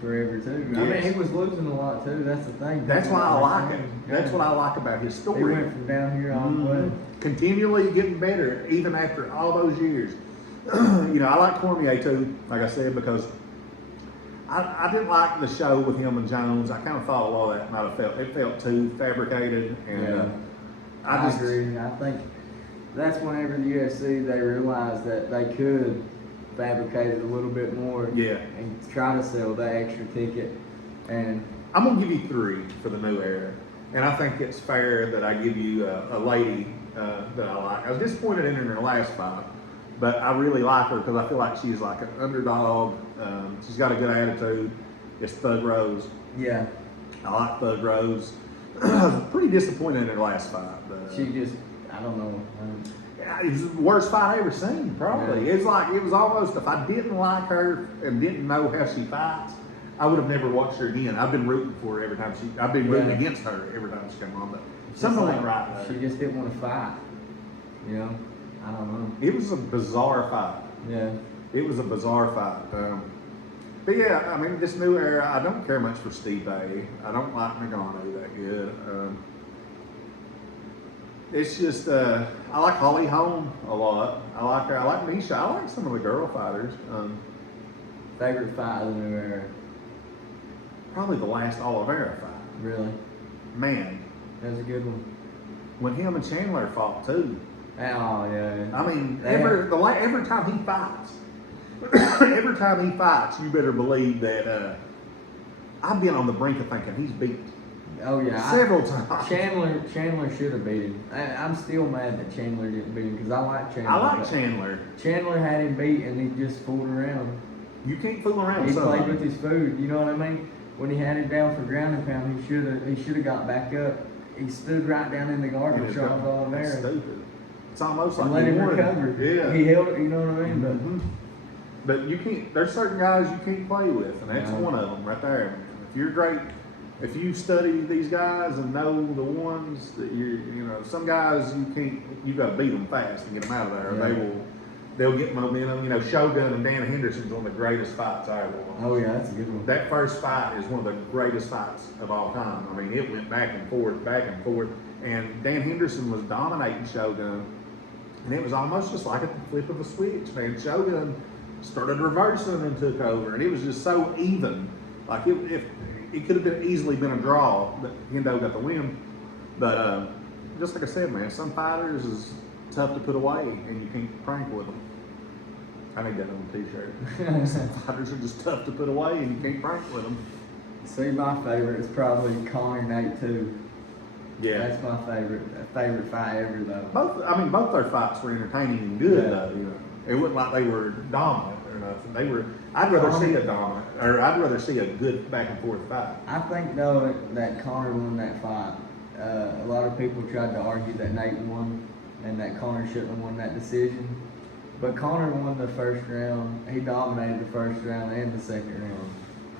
forever too. I Yes. mean, he was losing a lot too. That's the thing. That's why I like it. Yeah. That's what I like about his He story. went from down here all the way. Continually getting better, even after all those years. I like Cormier too, like I said, because I didn't like the show with him and Jones. I kind of thought a lot of that might have felt too fabricated, and Yeah. I agree. I think that's whenever the UFC they realized that they could fabricate it a little bit more. Yeah. And try to sell that extra ticket. And I'm gonna give you 3 for the new era, and I think it's fair that I give you a lady that I like. I was disappointed in her last fight, but I really like her because I feel like she's like an underdog. She's got a good attitude. It's Thug Rose. yeah, I like Thug Rose. I was pretty disappointed in her last fight. But, she just, I don't know. yeah, it was the worst fight I ever seen, probably. Yeah. It was almost, if I didn't like her and didn't know how she fights, I would have never watched her again. I've been rooting for her every time I've been rooting against her every time she come on, but something went right there. She just didn't want to fight. I don't know. It was a bizarre fight. Yeah. It was a bizarre fight. But yeah, this new era, I don't care much for Steve Bay. I don't like Nagano that good. It's just, I like Holly Holm a lot. I like her. I like Nisha. I like some of the girl fighters. Favorite fight of the new era? Probably the last Oliveira fight. Really? Man, That was a good one. when him and Chandler fought too. Oh, yeah. Every time he fights, you better believe that I've been on the brink of thinking he's beat Oh, yeah. several times. Chandler should have beat him. I'm still mad that Chandler didn't beat him because I like Chandler. I like but Chandler. Chandler had him beat and he just fooled around. You can't fool around He with played something. with his food, you know what I mean? When he had him down for ground and pound, he should have got back up. He stood right down in the guard And with it's Charles That's Oliveira stupid. It's almost and like let he him wanted- recover. Yeah. He held it, you know what I mean? Mhm. But you can't. There's certain guys you can't play with, and that's No. one of them right there. Man. If you're great, if you study these guys and know the ones that some guys you can't. You got to beat them fast and get them out of there. Yeah. They'll get momentum. Shogun and Dan Henderson's one of the greatest fights I ever watched. Oh, yeah, that's a good one. That first fight is one of the greatest fights of all time. It went back and forth, and Dan Henderson was dominating Shogun, and it was almost just like a flip of a switch. Man, Shogun started reversing and took over, and it was just so even. Like if it could have easily been a draw, but Hendo got the win. But just like I said, man, some fighters is tough to put away, and you can't prank with them. I need that on a t-shirt. Some fighters are just tough to put away, and you can't prank with them. See, my favorite is probably Conor Nate too. Yeah, That's my favorite fight ever though. Both their fights were entertaining and good. Yeah. Though, you know, it wasn't like they were dominant or nothing. They were. I'd rather see a dominant, or I'd rather see a good back and forth fight. I think though that Conor won that fight. A lot of people tried to argue that Nate won and that Conor shouldn't have won that decision. But Conor won the first round. He dominated the first round and the second round.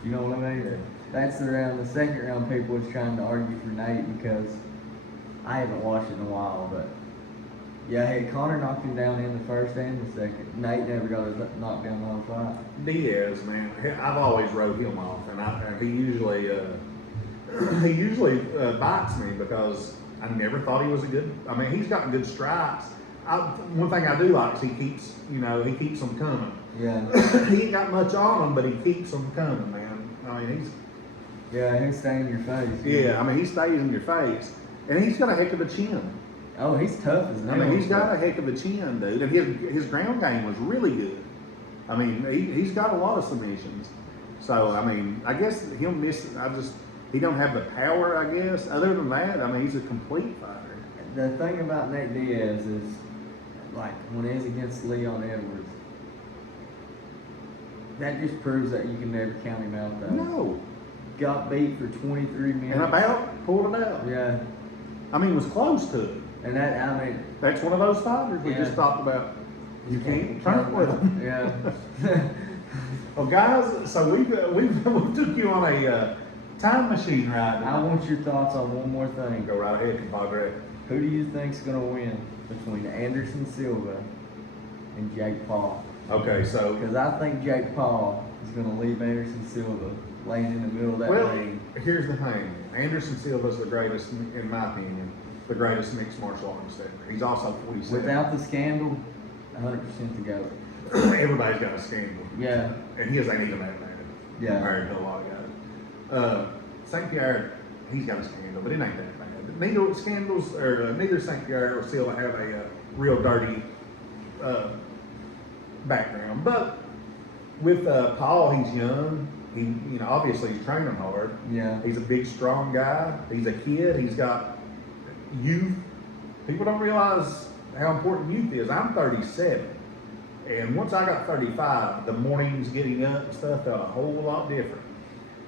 You know what I mean? Yeah. That's the round. The second round, people was trying to argue for Nate because I haven't watched it in a while. But yeah, hey, Conor knocked him down in the first and the second. Nate never got his knocked down the whole fight. Diaz, man, I've always wrote him off, and he usually bites me because I never thought he was a good. I mean, he's gotten good strikes. One thing I do like is he keeps them coming. Yeah. He ain't got much on him, but he keeps them coming, man. I mean, He'll stay in your face. yeah. I mean, he stays in your face, and he's got a heck of a chin. Oh, he's tough as I nails. mean, he's got a heck of a chin, dude, and his ground game was really good. I mean, he's got a lot of submissions. So, I mean, I guess he'll miss. He don't have the power, I guess. Other than that, I mean, he's a complete fighter. The thing about Nate Diaz is, like, when he's against Leon Edwards, that just proves that you can never count him out, though. No. Got beat for 23 minutes. And about pulled it out. Yeah. I mean, was close to it. And that, I mean... That's one of those fighters we just talked about. You can't turn with them. Yeah. Well, guys, so we took you on a time machine ride. I want your thoughts on one more thing. Go right ahead, compadre. Who do you think's going to win between Anderson Silva and Jake Paul? Okay, so... Because I think Jake Paul is going to leave Anderson Silva laying in the middle of that ring. Here's the thing. Anderson Silva's the greatest, in my opinion, the greatest mixed martial artist ever. He's also 47. Without the scandal, 100% to go. Everybody's got a scandal. Yeah. And his ain't even that bad. Yeah. Married to a lot of guys. St. Pierre, he's got a scandal, but it ain't that bad. Neither St. Pierre or Silva have a real dirty background. But with Paul, he's young. He, obviously he's training hard. Yeah. He's a big, strong guy. He's a kid. He's got youth. People don't realize how important youth is. I'm 37. And once I got 35, the mornings getting up and stuff felt a whole lot different.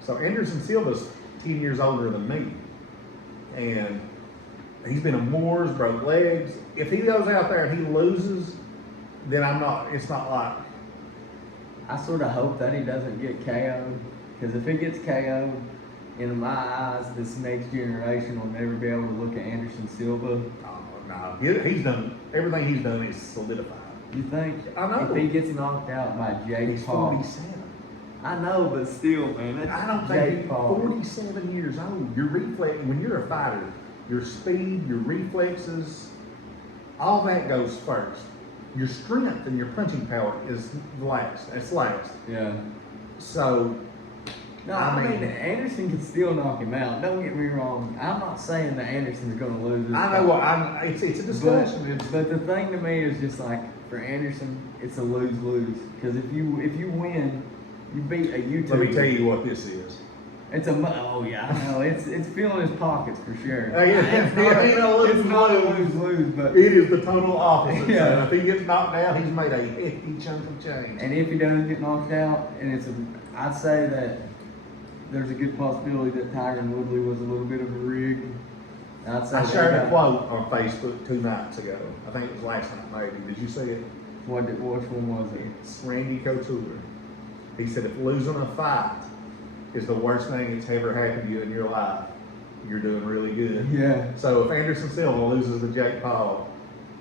So Anderson Silva's 10 years older than me. And he's been in wars, broke legs. If he goes out there and he loses, then it's not like. I sort of hope that he doesn't get KO'd. Because if he gets KO'd, in my eyes, this next generation will never be able to look at Anderson Silva. No. He's done, everything he's done is solidified. You think? I know. If he gets knocked out by Jake He's Paul. 47. I know, but still, man. That's I don't Jake think Paul. 47 years old. Your reflex, when you're a fighter, your speed, your reflexes, all that goes first. Your strength and your punching power is last. That's last. Yeah. So, No, I mean, Anderson can still knock him out. Don't get me wrong. I'm not saying that Anderson's going to lose this I know fight. it's a discussion. But the thing to me is just like, for Anderson, it's a lose-lose. Because if you win, you beat a YouTube. Let me tell you what this is. It's I know. It's filling his pockets for sure. It's not a lose-lose, but it is the total opposite. Yeah. So if he gets knocked out, he's made a hefty chunk of change. and if he doesn't get knocked out, and I'd say that there's a good possibility that Tiger Woodley was a little bit of a rig. I'd say I shared a quote on Facebook 2 nights ago. I think it was last night maybe. Did you see it? Which one was it? It's Randy Couture. He said if losing a fight is the worst thing that's ever happened to you in your life, you're doing really good. Yeah. So if Anderson Silva loses to Jake Paul,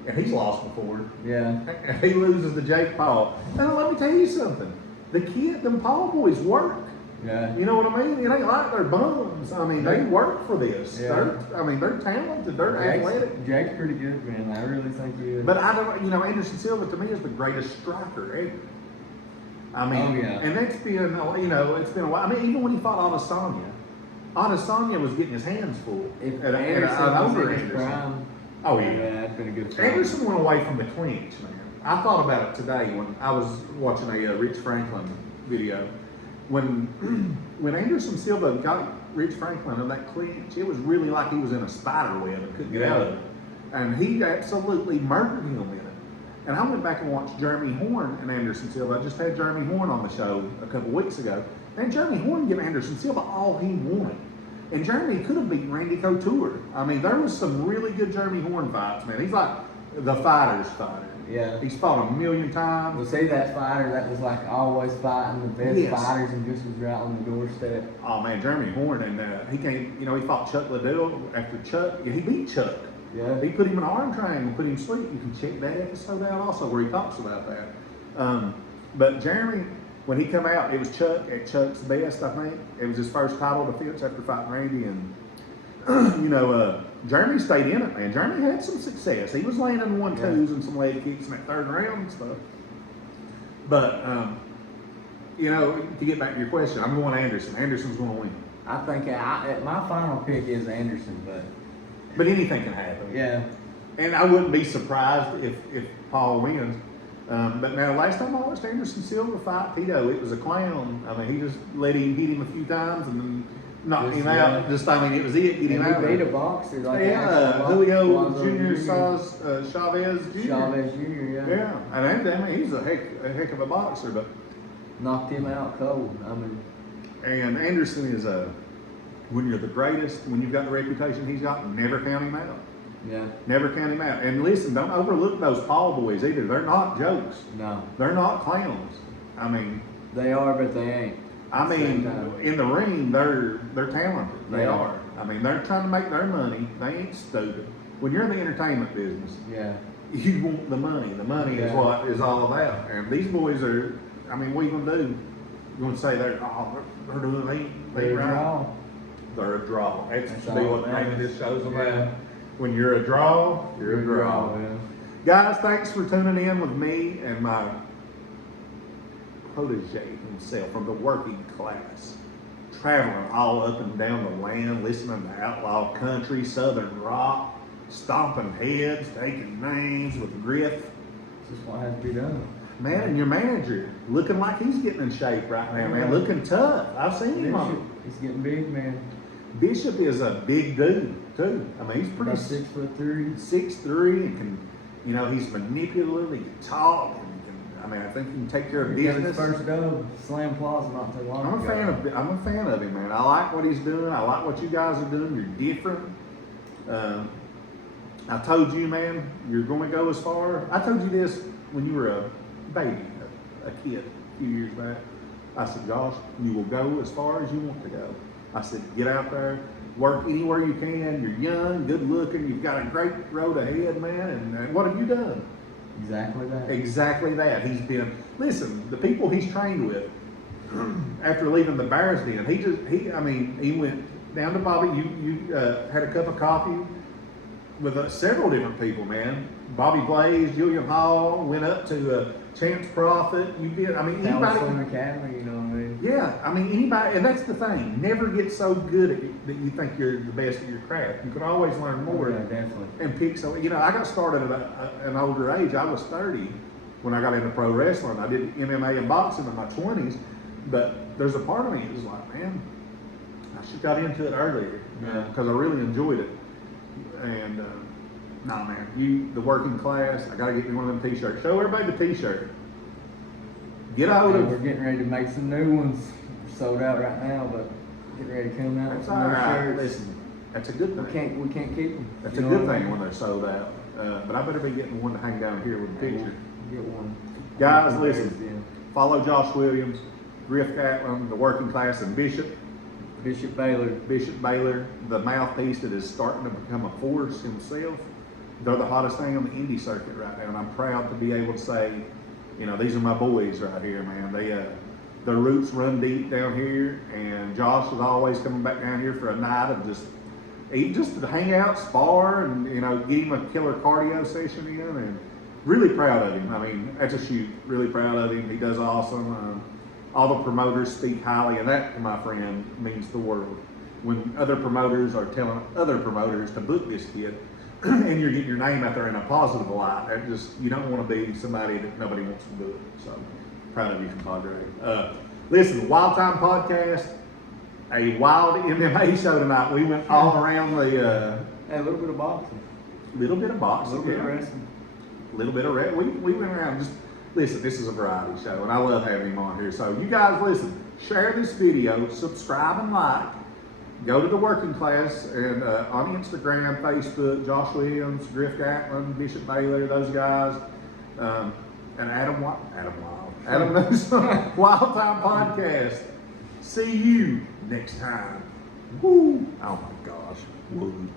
and he's lost before, Yeah. if he loses to Jake Paul, now let me tell you something. them Paul boys work. Yeah. You know what I mean? It ain't like they're bums. I mean, they work for this. Yeah. They're talented. They're athletic. Jake's pretty good, man. I really think he is. But I don't, Anderson Silva to me is the greatest striker ever. I mean, Oh, yeah. and that's been, it's been a while. I mean, even when he fought Adesanya, Adesanya was getting his hands full. If at Anderson an was older in his Anderson. prime, Oh yeah. it'd been a good fight. Anderson went away from the clinch, man. I thought about it today when I was watching a Rich Franklin video. When Anderson Silva got Rich Franklin in that clinch, it was really like he was in a spider web and couldn't get out of it. And he absolutely murdered him in it. And I went back and watched Jeremy Horn and Anderson Silva. I just had Jeremy Horn on the show a couple weeks ago. And Jeremy Horn gave Anderson Silva all he wanted. And Jeremy could have beaten Randy Couture. I mean, there was some really good Jeremy Horn fights, man. He's like the fighter's fighter. Yeah. He's fought a million times. Well, see that fighter that was like always fighting the best Yes. fighters and just was right on the doorstep. Oh man, Jeremy Horn, and he came. You know, he fought Chuck Liddell after Chuck. Yeah, he beat Chuck. Yeah. He put him in an arm triangle, put him to sleep. You can check that episode out also where he talks about that. But Jeremy, when he come out, it was Chuck at Chuck's best. I think it was his first title defense after fighting Randy, and Jeremy stayed in it, man. Jeremy had some success. He was landing 1-2s and some leg kicks in that third round and stuff. But, to get back to your question, I'm going Anderson. Anderson's going to win. I think my final pick is Anderson, But anything can happen. yeah. And I wouldn't be surprised if Paul wins. But now, last time I watched Anderson Silva fight Tito, it was a clown. I mean, he just let him hit him a few times and then knocked him out. It was it. Get him out. He beat a boxer. Like Julio Jr. Chavez Jr. Chavez Jr. Yeah, and he's a heck of a boxer, but knocked him out cold. I mean, and Anderson is when you're the greatest, when you've got the reputation he's got, never count him out. yeah. Never count him out. And listen, don't overlook those Paul boys either. They're not jokes. No. They're not clowns. I mean, They are, but they ain't. I mean, in the ring, they're talented. They Yeah. are. I mean, they're trying to make their money. They ain't stupid. When you're in the entertainment business, Yeah. you want the money. The money is Yeah. what is all about. And these boys are. I mean, what are you gonna do? You're gonna say they're doing They draw. They're a draw. That's That's should be all what the that name of this show's about. Yeah. When you're a draw, you're a draw. Yeah. Guys, thanks for tuning in with me and my protege himself from the working class, traveling all up and down the land, listening to outlaw country, southern rock, stomping heads, taking names with Griff. It's just what has to be done. Man, and your manager looking like he's getting in shape right now, man. Looking tough. I've seen him on. He's getting big, man. Bishop is a big dude too. I mean, he's pretty About 6'3". 6'3" and can, he's manipulative. He can talk. And he can, I mean, I think he can take care of He got his business. first dub, Slam Plaza, not too long I'm ago. a fan of him, man. I like what he's doing. I like what you guys are doing. You're different. I told you, man, you're going to go as far. I told you this when you were a baby, a kid, a few years back. I said, Josh, you will go as far as you want to go. I said, get out there, work anywhere you can. You're young, good looking. You've got a great road ahead, man. And what have you done? Exactly that. Exactly that. He's been, listen, the people he's trained with, after leaving the Bears Den, he went down to Bobby. You had a cup of coffee with several different people, man. Bobby Blaze, Julian Hall, went up to Chance Prophet. Anybody. Slam Academy, you know what I mean? Yeah, I mean, anybody, and that's the thing. Never get so good at it that you think you're the best at your craft. You can always learn more. Yeah, definitely. And pick so. I got started at an older age. I was 30 when I got into pro wrestling. I did MMA and boxing in my 20s, but there's a part of me that was like, man, I should have got into it earlier because I really enjoyed it. And nah, man, the working class. I gotta get me one of them T-shirts. Show everybody the T-shirt. Get a hold of. We're getting ready to make some new ones. We're sold out right now, but getting ready to come out with That's some all new right. shirts. Listen, that's a good thing. We can't keep them. That's a good thing when they're sold out. But I better be getting one to hang down here with a picture. Get one. Guys, listen. Follow Josh Williams, Griff Catlin, the working class, and Bishop Baylor, the mouthpiece that is starting to become a force himself. They're the hottest thing on the indie circuit right now, and I'm proud to be able to say, these are my boys right here, man. Their roots run deep down here, and Josh is always coming back down here for a night of just to hang out, spar, and get him a killer cardio session in, and really proud of him. I mean, that's a shoot. Really proud of him. He does awesome. All the promoters speak highly, and that, my friend, means the world. when other promoters are telling other promoters to book this kid, and you're getting your name out there in a positive light. That just, you don't want to be somebody that nobody wants to book. So proud of you, compadre. Listen, Wilde Time Podcast, a wild MMA show tonight. We went all around the Hey, a little bit of boxing. little bit of A boxing, little bit of wrestling. little bit of red. We went around. Just listen. This is a variety show, and I love having him on here. So you guys, listen. Share this video, subscribe and like. Go to the working class and on Instagram, Facebook, Josh Williams, Griff Gatlin, Bishop Baylor, those guys, and Adam knows Wilde Time Podcast. See you next time. Woo! Oh my gosh. Woo.